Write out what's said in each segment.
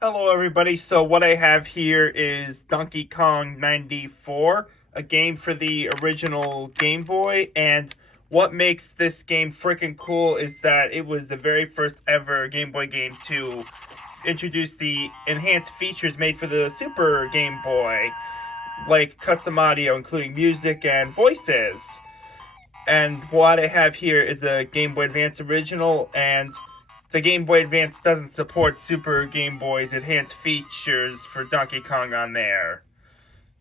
Hello everybody, so what I have here is Donkey Kong 94, a game for the original Game Boy, and what makes this game freaking cool is that it was the very first ever Game Boy game to introduce the enhanced features made for the Super Game Boy, like custom audio including music and voices. And what I have here is a Game Boy Advance original, and the Game Boy Advance doesn't support Super Game Boy's enhanced features for Donkey Kong on there.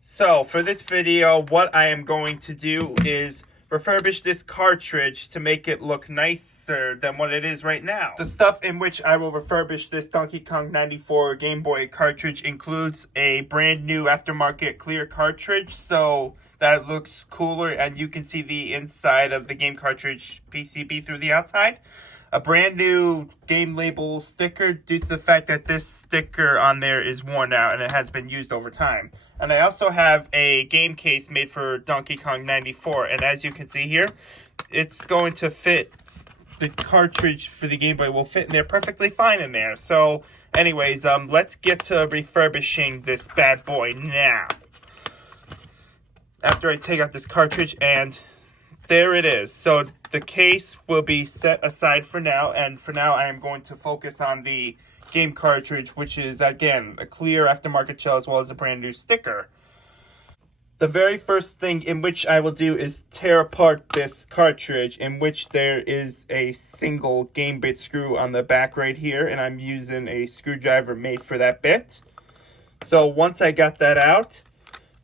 So, for this video, what I am going to do is refurbish this cartridge to make it look nicer than what it is right now. The stuff in which I will refurbish this Donkey Kong 94 Game Boy cartridge includes a brand new aftermarket clear cartridge, so that it looks cooler and you can see the inside of the game cartridge PCB through the outside. A brand new game label sticker due to the fact that this sticker on there is worn out and it has been used over time. And I also have a game case made for Donkey Kong 94, and as you can see here, it's going to fit, the cartridge for the Game Boy will fit in there perfectly fine in there. So anyways, let's get to refurbishing this bad boy now. After I take out this cartridge, and there it is. So the case will be set aside for now, and for now I am going to focus on the game cartridge, which is again a clear aftermarket shell as well as a brand new sticker. The very first thing in which I will do is tear apart this cartridge, in which there is a single game bit screw on the back right here, and I'm using a screwdriver made for that bit. So once I got that out,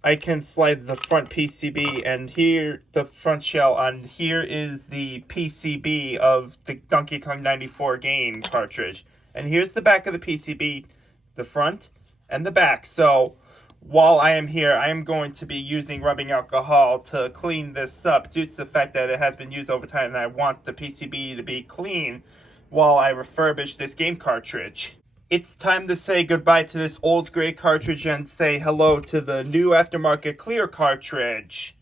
I can slide the front PCB, and here, the front shell on here is the PCB of the Donkey Kong 94 game cartridge. And here's the back of the PCB, the front and the back. So while I am here, I am going to be using rubbing alcohol to clean this up due to the fact that it has been used over time and I want the PCB to be clean while I refurbish this game cartridge. It's time to say goodbye to this old gray cartridge and say hello to the new aftermarket clear cartridge.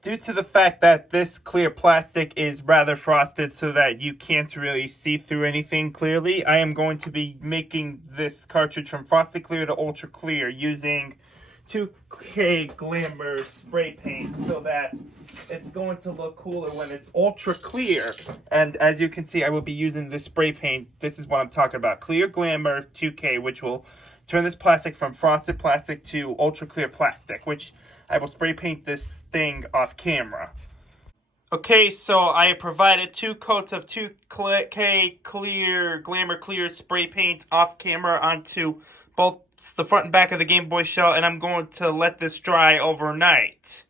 Due to the fact that this clear plastic is rather frosted so that you can't really see through anything clearly, I am going to be making this cartridge from frosted clear to ultra clear using 2K Glamour spray paint so that it's going to look cooler when it's ultra clear. And as you can see, I will be using this spray paint. This is what I'm talking about. Clear Glamour 2K, which will turn this plastic from frosted plastic to ultra clear plastic, which I will spray paint this thing off camera. Okay, so I provided 2 coats of 2K Clear Glamour Clear spray paint off camera onto both the front and back of the Game Boy shell, and I'm going to let this dry overnight.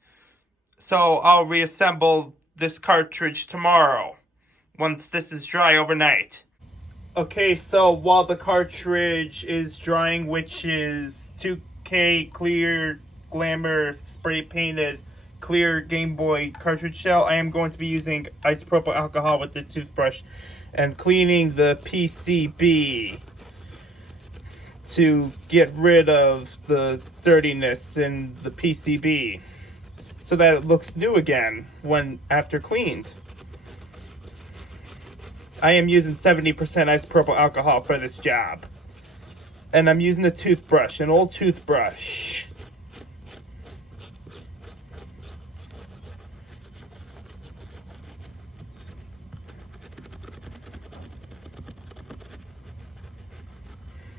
So I'll reassemble this cartridge tomorrow, once this is dry overnight. Okay, so while the cartridge is drying, which is 2K Clear Glamour spray painted clear Game Boy cartridge shell, I am going to be using isopropyl alcohol with the toothbrush and cleaning the PCB to get rid of the dirtiness in the PCB so that it looks new again when after cleaned. I am using 70% isopropyl alcohol for this job. And I'm using a toothbrush, an old toothbrush.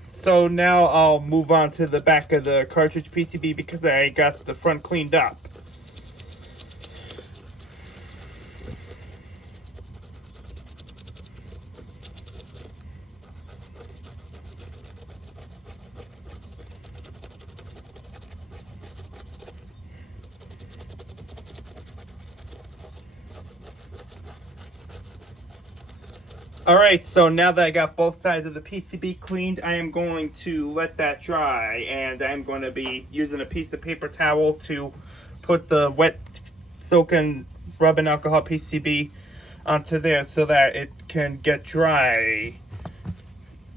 So now I'll move on to the back of the cartridge PCB because I got the front cleaned up. Alright, so now that I got both sides of the PCB cleaned, I am going to let that dry, and I'm going to be using a piece of paper towel to put the wet soaking rubbing alcohol PCB onto there so that it can get dry.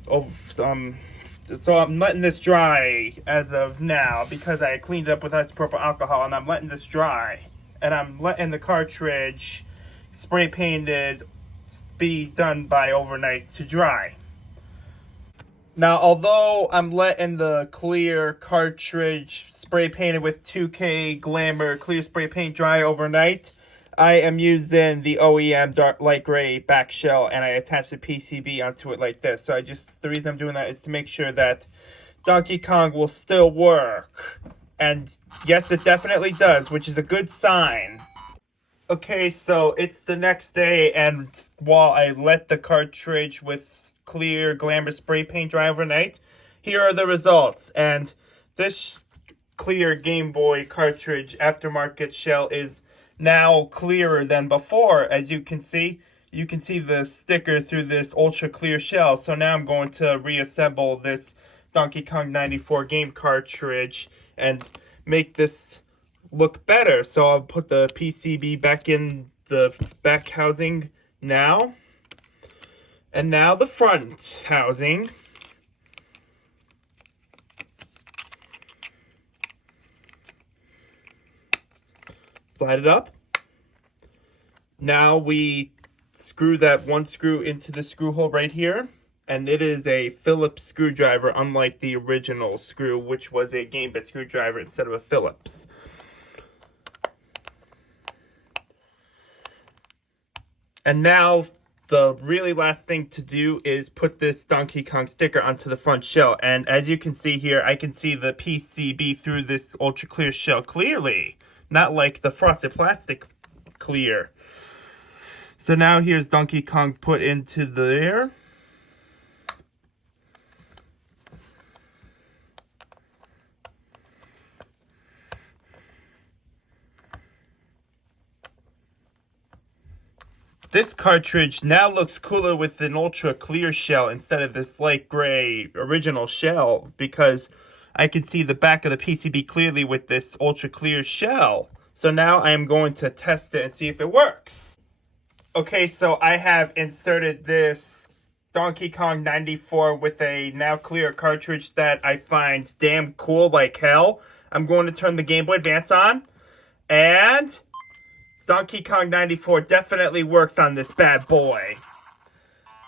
So I'm letting this dry as of now because I cleaned it up with isopropyl alcohol, and I'm letting this dry. And I'm letting the cartridge spray painted be done by overnight to dry. Now, although I'm letting the clear cartridge spray painted with 2K Glamour clear spray paint dry overnight, I am using the OEM dark light gray back shell, and I attach the PCB onto it like this. So the reason I'm doing that is to make sure that Donkey Kong will still work. And yes, it definitely does, which is a good sign. Okay, so it's the next day, and while I let the cartridge with clear glamour spray paint dry overnight, here are the results. And this clear Game Boy cartridge aftermarket shell is now clearer than before. As you can see the sticker through this ultra clear shell. So now I'm going to reassemble this Donkey Kong 94 game cartridge and make this look better. So I'll put the PCB back in the back housing now. And now the front housing. Slide it up. Now we screw that one screw into the screw hole right here. And it is a Phillips screwdriver, unlike the original screw, which was a game bit screwdriver instead of a Phillips. And now the really last thing to do is put this Donkey Kong sticker onto the front shell. And as you can see here, I can see the PCB through this ultra clear shell clearly. Not like the frosted plastic clear. So now here's Donkey Kong put into there. This cartridge now looks cooler with an ultra clear shell instead of this light gray original shell, because I can see the back of the PCB clearly with this ultra clear shell. So now I am going to test it and see if it works. Okay, so I have inserted this Donkey Kong 94 with a now clear cartridge that I find damn cool like hell. I'm going to turn the Game Boy Advance on, and Donkey Kong 94 definitely works on this bad boy.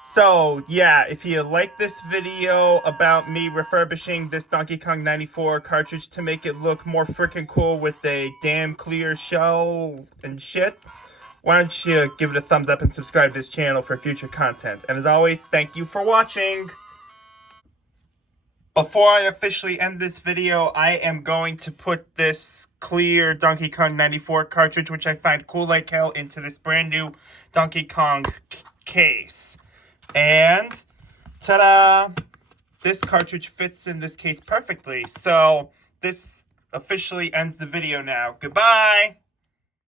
So, yeah, if you like this video about me refurbishing this Donkey Kong 94 cartridge to make it look more freaking cool with a damn clear shell and shit, why don't you give it a thumbs up and subscribe to this channel for future content. And as always, thank you for watching. Before I officially end this video, I am going to put this clear Donkey Kong 94 cartridge, which I find cool like hell, into this brand new Donkey Kong case. And ta-da! This cartridge fits in this case perfectly. So this officially ends the video now. Goodbye!